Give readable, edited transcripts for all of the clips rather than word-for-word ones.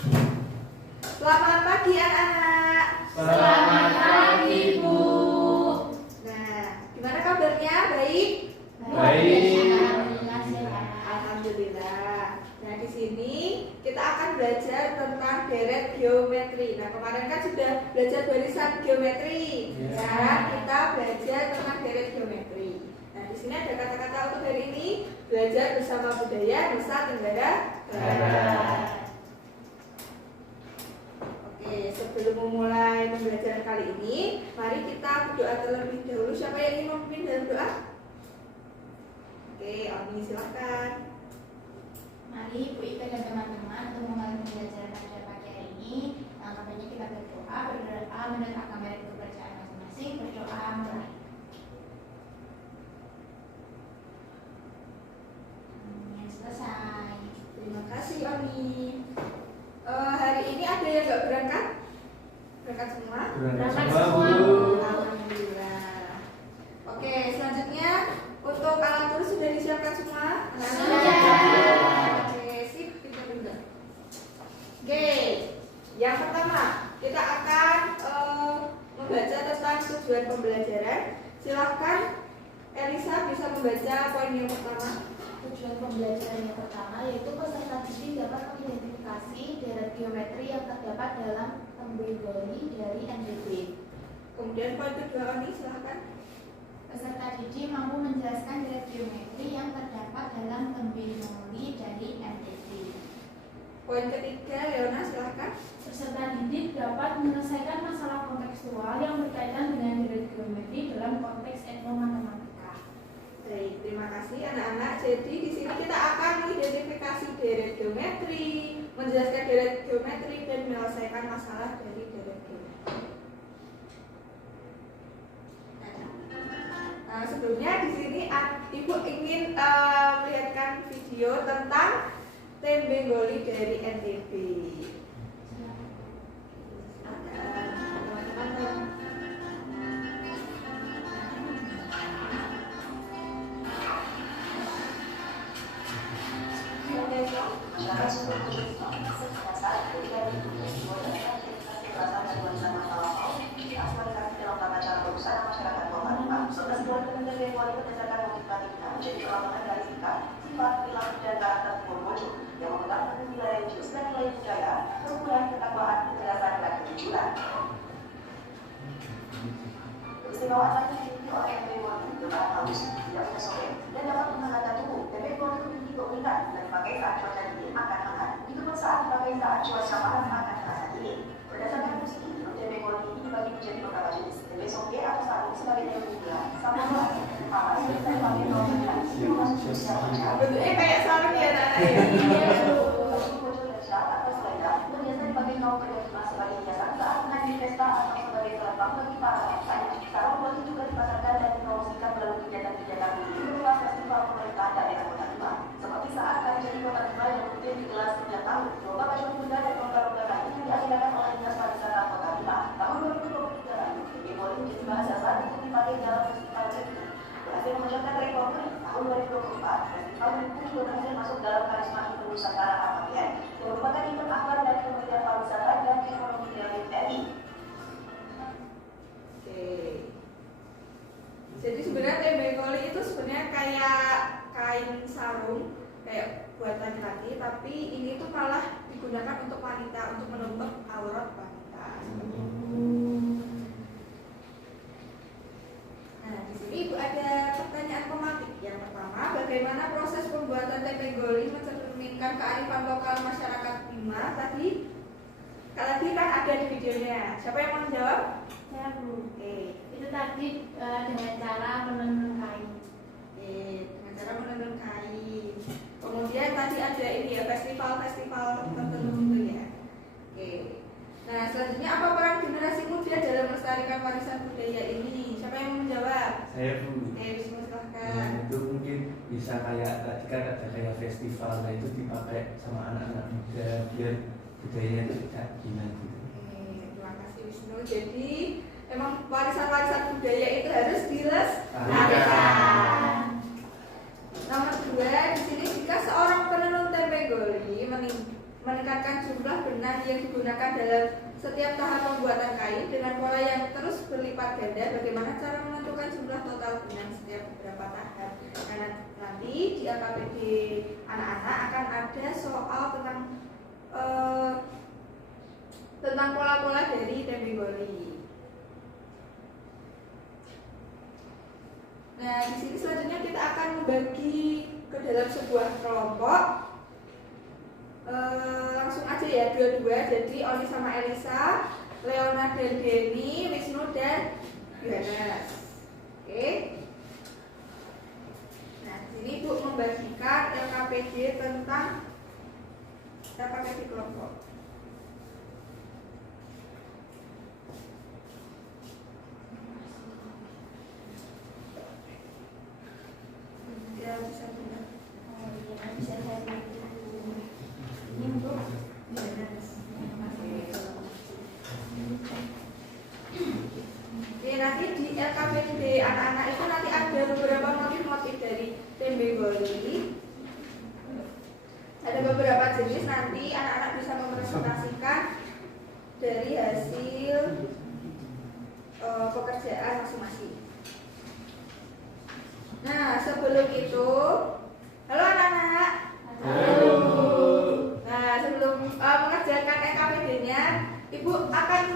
Selamat pagi anak-anak. Selamat pagi, Bu. Nah, gimana kabarnya? Baik? Baik. Alhamdulillah. Nah, di sini kita akan belajar tentang deret geometri. Nah, kemarin kan sudah belajar barisan geometri. Ya. Sekarang kita belajar tentang deret geometri. Nah, di sini ada kata-kata untuk hari ini, belajar bersama budaya Nusa Tenggara Barat. Oke, sebelum memulai pembelajaran kali ini, mari kita berdoa terlebih dahulu. Siapa yang ingin memimpin dalam doa? Oke, Ami silahkan. Mari Bu Ika dan teman-teman untuk memulai pembelajaran pada pagi hari ini. Langkahnya kita berdoa menegakkan merit kepercayaan masing-masing. Berdoa mulai. Selesai. Terima kasih Ami. Hari ini ada yang nggak berangkat? Berangkat semua? Berangkat semua, Bu. Alhamdulillah. Oke, selanjutnya untuk alat tulis sudah disiapkan semua? Sudah. Oke, sip, pintar-pintar. Oke, yang pertama kita akan membaca tentang tujuan pembelajaran. Silahkan Elisa bisa membaca poin yang pertama. Tujuan pembelajaran yang pertama yaitu peserta didik dapat mengidentifikasi deret geometri yang terdapat dalam tembegoli dari NTB. Kemudian poin kedua Oni, silahkan. Peserta didik mampu menjelaskan deret geometri yang terdapat dalam tembegoli dari NTB. Poin ketiga Leona, silahkan. Peserta didik dapat menyelesaikan masalah kontekstual yang berkaitan dengan deret geometri dalam konteks etnomatematika. Baik, terima kasih anak-anak. Jadi di sini kita akan mengidentifikasi deret geometri, menjelaskan deret geometri dan menyelesaikan masalah dari deret geometri. Nah, sebelumnya di sini Ibu ingin melihatkan video tentang tembegoli dari NTB. Teman-teman. Keistimewaan lagi dimiliki oleh tembegoli berupa halus, tidak punya sobek, dan dapat menghangat tubuh. Tembegoli memiliki keunikan dan dipakai saat cuaca dingin akan hangat. Itu pun saat dipakai saat cuaca panas akan terasa dingin. Berdasarkan fungsi ini, tembegoli ini dibagi menjadi beberapa jenis. Tembé soke atau sarung sebagai yang gula, sama plastik panas bisa dipakai untuk memasuki secara panjang. Bentuknya kayak sarung ya anak-anak ya. Pojok dan syal atau selendang biasa dipakai kaum penerima sebagai hiasan saat menghadiri pesta atau sebagai selempang bagi para wanita. Sarung boti juga dipasarkan dan dipromosikan melalui kegiatan-kegiatan berupa festival pemerintahan daerah Kota Bima. Seperti saat KJRI Kota Bima yang rutin digelar setiap tahun. Lomba pacuan kuda dan lomba-lomba kayu yang diadakan oleh Dinas Pariwisata Kota Bima. Tahun 2023 lalu, tembegoli menjadi bahan dasar untuk dipakai dalam festival ini. Berhasil memecahkan rekor muri tahun 2024, festival ini juga berhasil masuk dalam karisma event Nusantara APBN yang merupakan event akbar dari Kementerian Pariwisata dan Ekonomi Kreatif RI. Oke. Jadi sebenarnya tembegoli itu sebenarnya kayak kain sarung, kayak buat laki-laki, tapi ini tuh malah digunakan untuk wanita, untuk menutup aurat wanita. Nah, di sini Ibu ada pertanyaan pematik. Yang pertama, bagaimana proses pembuatan tembegoli mencerminkan kearifan lokal masyarakat Bima? Tadi kan ada di videonya. Siapa yang mau menjawab? Saya Bu. Oke. Itu tadi dengan cara menenun kain. Oke, dengan cara menenun kain. Kemudian tadi ada ini ya, festival-festival tertentu gitu ya. Oke. Nah, selanjutnya apa peran generasi muda dalam melestarikan warisan budaya ini? Siapa yang mau menjawab? Saya Bu. Oke, Wisnu silahkan. Nah, itu mungkin bisa kayak tadi kan ada kayak festival, nah itu dipakai sama anak-anak muda biar budayanya itu tidak gimana gitu. Oke, terima kasih Wisnu. Jadi memang warisan-warisan budaya itu harus dilestarikan. Nomor 2, di sini jika seorang penenun tembegoli meningkat menggunakan jumlah benang yang digunakan dalam setiap tahap pembuatan kain dengan pola yang terus berlipat ganda. Bagaimana cara menentukan jumlah total benang setiap beberapa tahap? Karena nanti di LKPD anak-anak akan ada soal tentang pola-pola dari tempe goli. Nah, di sini selanjutnya kita akan membagi ke dalam sebuah kelompok. Langsung aja ya, dua-dua. Jadi Oli sama Elisa, Leona dan Denny, Wisnu dan Yohanes. Oke. Nah, di sini Ibu membagikan LKPD tentang LKPD kelompok. Ya, bisa benar. Bisa saya bantu. Ini untuk Yohanes. Oke, nanti di LKPD anak-anak itu nanti ada beberapa motif-motif dari tempe goli. Ada beberapa jenis, nanti anak-anak bisa merepresentasikan dari hasil pekerjaan masing-masing. Nah, sebelum itu, halo anak-anak. Halo. Nah, sebelum mengerjakan LKPD-nya, Ibu akan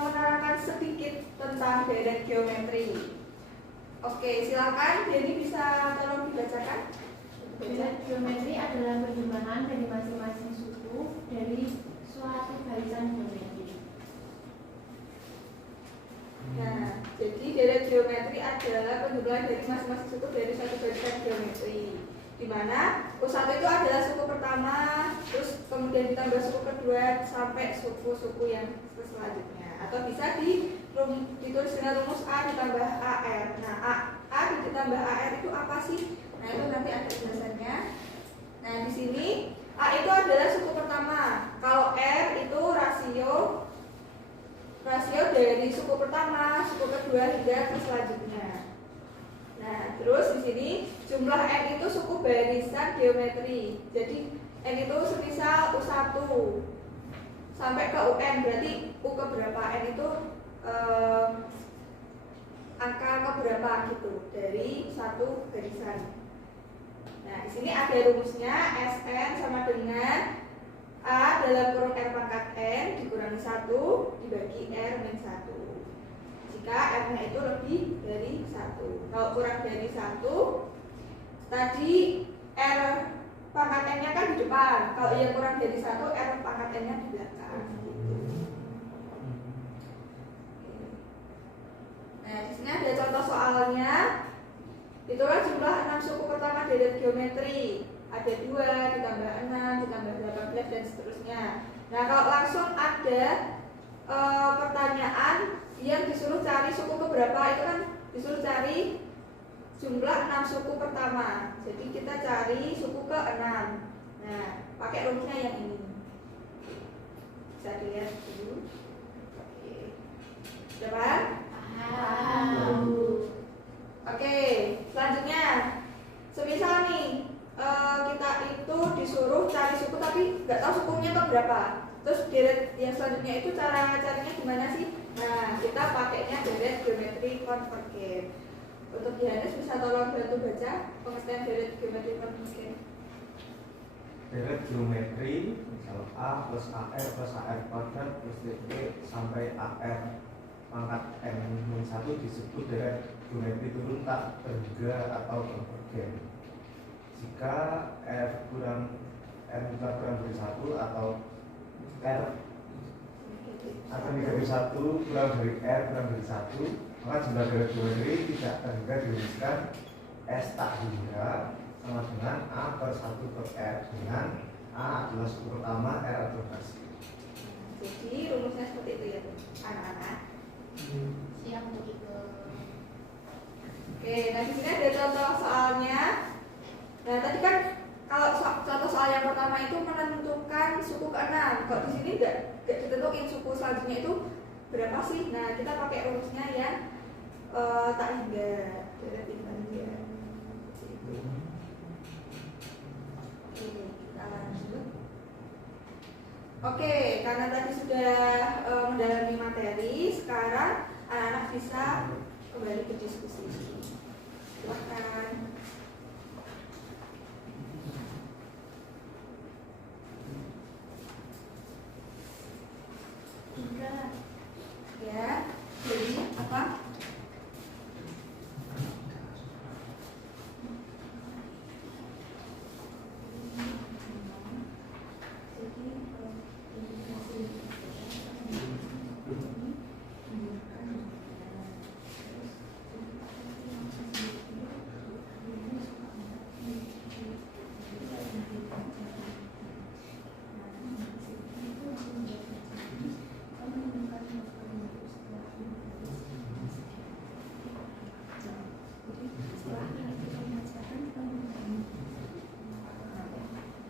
menerangkan sedikit tentang deret geometri. Oke, silakan Denny bisa tolong dibacakan. Deret geometri adalah perjumlahan dari masing-masing suku dari suatu barisan geometri. Nah, jadi deret geometri adalah penjumlahan dari masing-masing suku dari satu barisan geometri, di mana U1 itu adalah suku pertama, terus kemudian ditambah suku kedua sampai suku-suku yang selanjutnya. Atau bisa ditulis dengan rumus A ditambah AR. Nah, A ditambah AR itu apa sih? Nah, itu nanti ada penjelasannya. Nah, di sini A itu adalah suku pertama. Kalau R itu rasio dari suku pertama, suku kedua hingga ke selanjutnya. Nah, terus di sini jumlah N itu suku barisan geometri. Jadi N itu semisal U1 sampai ke UN, berarti U ke berapa, N itu angka ke berapa gitu dari satu barisan. Nah, di sini ada rumusnya. SN sama dengan A dalam kurung R pangkat N dikurangi 1 dibagi R min 1. Jika R-nya itu lebih dari 1. Kalau kurang dari 1, tadi R pangkat N-nya kan di depan. Kalau yang kurang dari 1, R pangkat N-nya di belakang. Nah, di sini ada contoh soalnya. Itulah jumlah 6 suku pertama deret geometri. Ada 2 ditambah 6 ditambah 18 dan seterusnya. Nah, kalau langsung ada pertanyaan yang disuruh cari suku keberapa, itu kan disuruh cari jumlah 6 suku pertama. Jadi kita cari suku ke-6. Nah, pakai rumusnya yang ini. Bisa dilihat dulu. Oke. Depan? Oke, selanjutnya semisal nih kita itu disuruh cari suku tapi nggak tahu sukunya ke berapa. Terus deret yang selanjutnya itu caranya gimana sih? Nah, kita pakainya deret geometri konvergen. Untuk Yohanes bisa tolong bantu baca pengertian deret geometri konvergen. Deret geometri misal A plus AR plus AR kuadrat plus DE sampai AR pangkat N-1 disebut deret geometri turun tak terhingga atau konvergen. Jika R kurang dari 1 atau R akan dikali 1 kurang dari R kurang dari 1, maka jumlah deret geometri tidak terhingga dirumuskan S tak hingga sama dengan A per 1 per R, dengan A adalah suku pertama, R adalah rasio. Jadi rumusnya seperti itu ya, anak-anak. Siap Bu Ike. Oke, nah di sini ada contoh soalnya. Nah, tadi kan kalau contoh soal yang pertama itu menentukan suku ke-6. Kalau di sini enggak ditentuin suku selanjutnya itu berapa sih? Nah, kita pakai rumusnya yang tak hingga deret hingga. Oke, kita lanjut. Oke, karena tadi sudah mendalami materi, sekarang anak-anak bisa kembali berdiskusi. Silakan. Ya, jadi apa?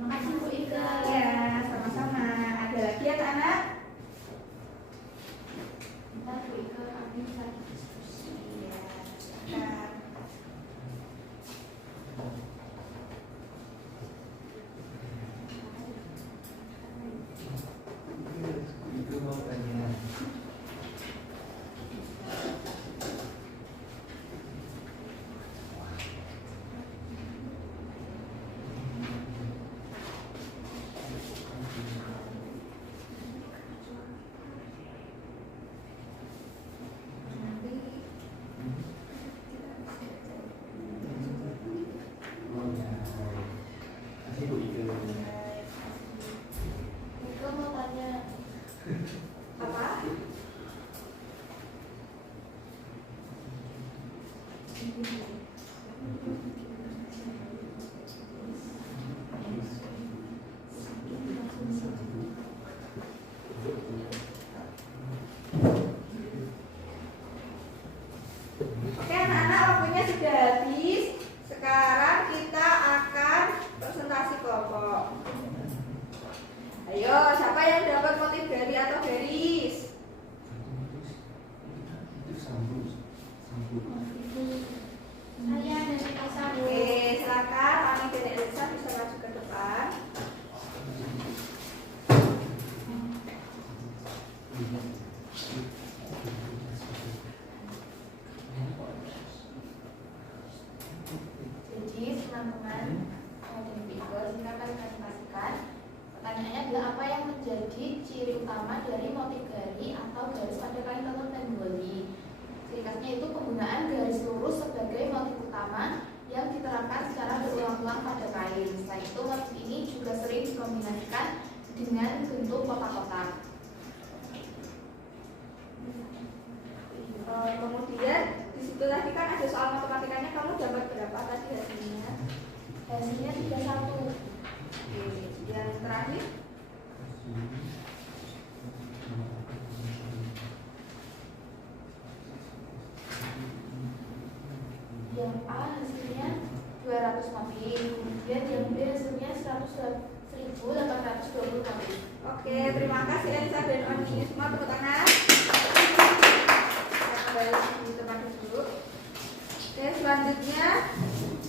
Makasih Bu Ika. Ya, sama-sama. Ada lagi anak-anak? Bentar Bu Ika, kami bisa diskusi. Ya, silakan. Itu mau tanya. Oh ya. Kasih Bu Ika. Ika mau tanya. Apa? Oke anak-anak, waktunya sudah habis. Sekarang kita akan presentasi kelompok. Ayo, siapa yang dapat motif dari atau garis? Itu sambung. Saya dan Elsa Bu. Oke, silakan Ani dan Elsa bisa maju ke depan. Jadi teman-teman dan Ika, silakan presentasikan. Pertanyaannya adalah apa yang menjadi ciri utama dari motif gari atau garis pada kain tenun tenggoli. Ciri khasnya itu penggunaan garis lurus sebagai motif utama yang diterapkan secara berulang-ulang pada kain. Selain itu, motif ini juga sering dikombinasikan dengan bentuk kotak-kotak. Kemudian di situ tadi kan ada soal matematikanya, kamu dapat berapa tadi hasilnya? Hasilnya 31. Oke, yang terakhir Yang A hasilnya 200 motif, kemudian yang B hasilnya 100.820 motif. Oke, terima kasih Elsa dan Oni. Semua tepuk tangan. Kita kembali di tempat duduk. Oke, selanjutnya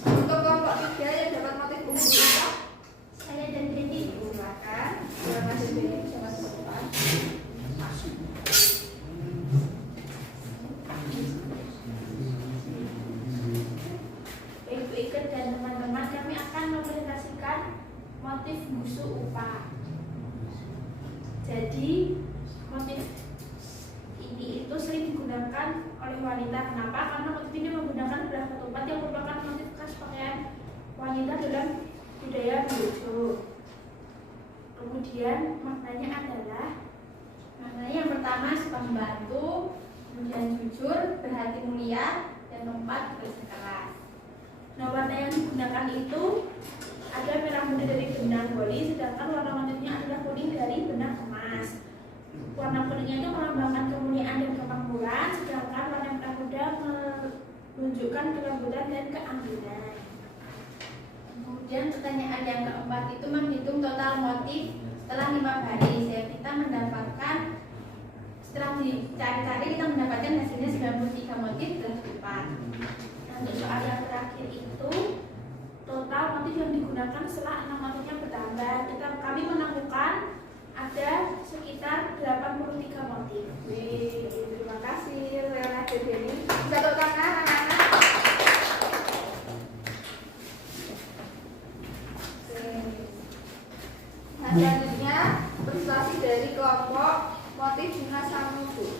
untuk kelompok 3 yang dapat motif ungu apa? Saya dan Dendi. Silakan. Terima kasih Dendi, bisa masuk ke depan. Ibu Iker dan teman-teman, kami akan mempresentasikan motif busuk upah. Jadi motif ini itu sering digunakan oleh wanita. Kenapa? Karena motif ini menggunakan belah ketupat yang merupakan motif khas pakaian wanita dalam budaya Bojo. Kemudian maknanya adalah, maknanya yang pertama suka membantu, kemudian jujur, berhati mulia, dan keempat bersikeras. Nah, warna yang digunakan itu ada merah muda dari benang goli, sedangkan warna motifnya adalah kuning dari benang emas. Warna kuningnya itu melambangkan kemuliaan dan kemakmuran, sedangkan warna merah muda menunjukkan kelembutan dan keanggunan. Kemudian pertanyaan yang keempat itu menghitung total motif setelah 5 baris. Ya, kita mendapatkan, setelah dicari-cari kita mendapatkan hasilnya 93 motif belah ketupat. Untuk soal yang terakhir itu total motif yang digunakan setelah 6 motifnya bertambah. Kami menemukan ada 3 motif. Wih, terima kasih Leona dan Denny. Bisa tepuk tangan anak-anak. Oke. Nah, selanjutnya ilustrasi dari kelompok motif bunga samuku.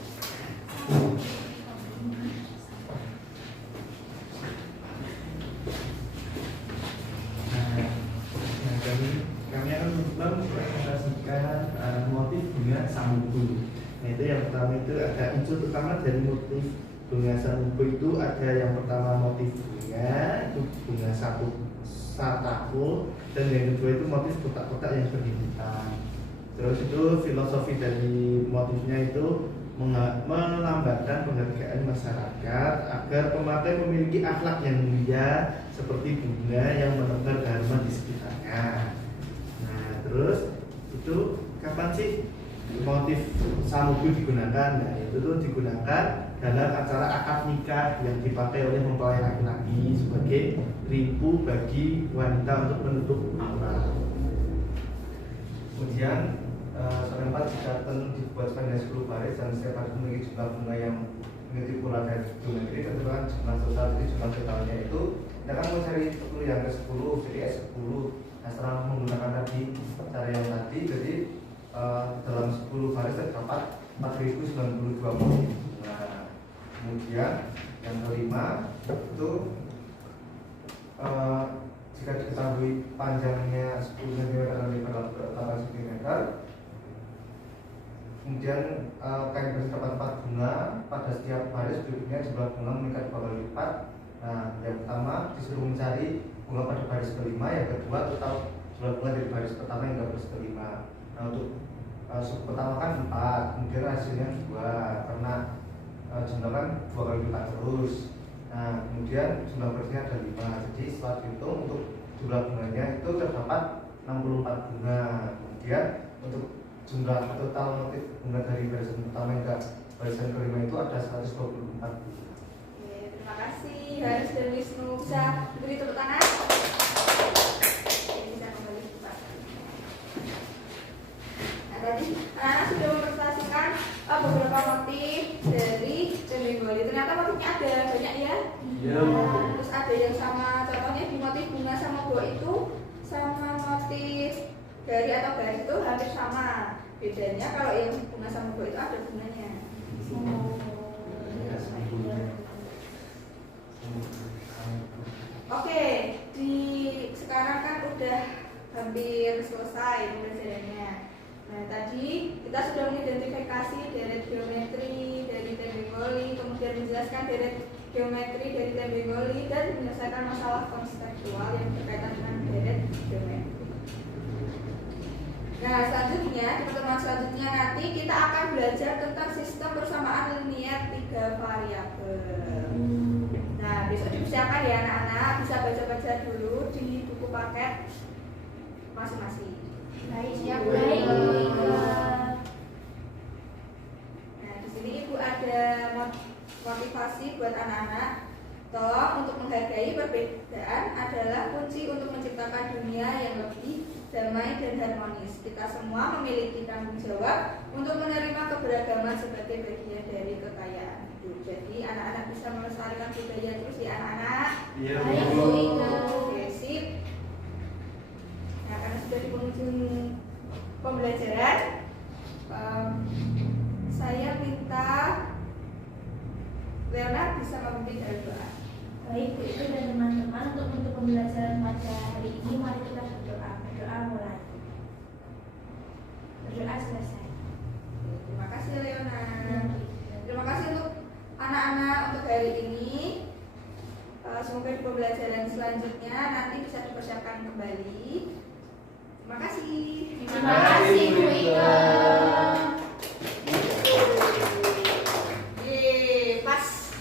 Kami akan mencoba mempresentasikan motif bunga samuku. Nah, itu yang pertama itu ada unsur utama dari motif bunga samuku itu ada yang pertama motif bunga itu bunga satakul, dan yang kedua itu motif kotak-kotak yang berhidupan. Terus itu filosofi dari motifnya itu melambangkan penghargaan masyarakat agar pemakai memiliki akhlak yang mulia seperti bunga yang menebar dharma di sekitarnya. Nah, terus itu kapan sih motif samuku digunakan? Nah, itu tuh digunakan dalam acara akad nikah yang dipakai oleh mempelai laki-laki sebagai rimpu bagi wanita untuk menutup aurat. Kemudian soal 4 jika tenun dibuat sepanjang 10 baris dan setiap baris memiliki jumlah bunga yang mengikuti pola dari geometri, tentukan jumlah total. Jadi jumlah totalnya itu kita kan mencari 10 yang ke 10, jadi S10. Nah, setelah menggunakan tadi cara yang tadi, jadi dalam 10 baris terdapat 4092 motif. Nah, kemudian yang kelima itu jika diketahui panjangnya 10 cm dan lebar 8 cm, kemudian kain bersih dapat 4 bunga pada setiap baris, berikutnya jumlah bunga meningkat 2 kali lipat. Nah, yang pertama disuruh mencari bunga pada baris kelima, yang kedua total jumlah bunga dari baris pertama hingga baris kelima. Nah, untuk suku pertama kan 4, kemudian hasilnya 2 karena jumlah kan 2 kali lipat terus. Nah, kemudian jumlah barisnya ada 5, jadi setelah dihitung untuk jumlah bunganya itu terdapat 64 bunga. Kemudian untuk jumlah total motif bunga dari barisan pertama hingga barisan kelima itu ada 124 bunga. Oke, terima kasih Haris dan Wisnu. Bisa beri tepuk tangan. Oke, bisa kembali ke tempat. Nah, tadi anak-anak sudah mempresentasikan beberapa motif dari Bengali. Ternyata motifnya ada banyak ya. Iya. Terus ada yang sama, contohnya di motif bunga sama buah itu sama motif dari atau garis itu hampir sama. Bedanya kalau yang bunga sama buah itu ada bunganya di sini. Oke, sekarang kan udah hampir selesai pembelajarannya. Nah, tadi kita sudah mengidentifikasi deret geometri dari Bengali, kemudian menjelaskan deret geometri dari Bengali dan menyelesaikan masalah konseptual yang berkaitan dengan deret geometri. Nah, selanjutnya, di pertemuan selanjutnya nanti kita akan belajar tentang sistem persamaan linear 3 variabel. Nah, besok dipersiapkan ya anak-anak, bisa baca-baca dulu di buku paket masing-masing. Baik, Siap, baik. Nah, di sini Ibu ada motivasi buat anak-anak. Tolong untuk menghargai perbedaan adalah kunci untuk menciptakan dunia yang lebih damai dan harmonis. Kita semua memiliki tanggung jawab untuk menerima keberagaman sebagai bagian dari kekayaan hidup. Jadi anak-anak bisa melestarikan budaya terus ya anak-anak. Iya, Baik, Bu. Bu Ika. Oke, sip. Nah, karena sudah di penghujung pembelajaran, saya minta Leonard bisa memimpin dari doa. Baik, Bu Ika dan teman-teman, untuk menutup pembelajaran pada hari ini, mari kita berdoa. Berdoa mulai. Berdoa selesai. Terima kasih Leonard. Terima kasih untuk anak-anak untuk hari ini. Semoga di pembelajaran selanjutnya nanti bisa dipersiapkan kembali. Terima kasih. Terima kasih.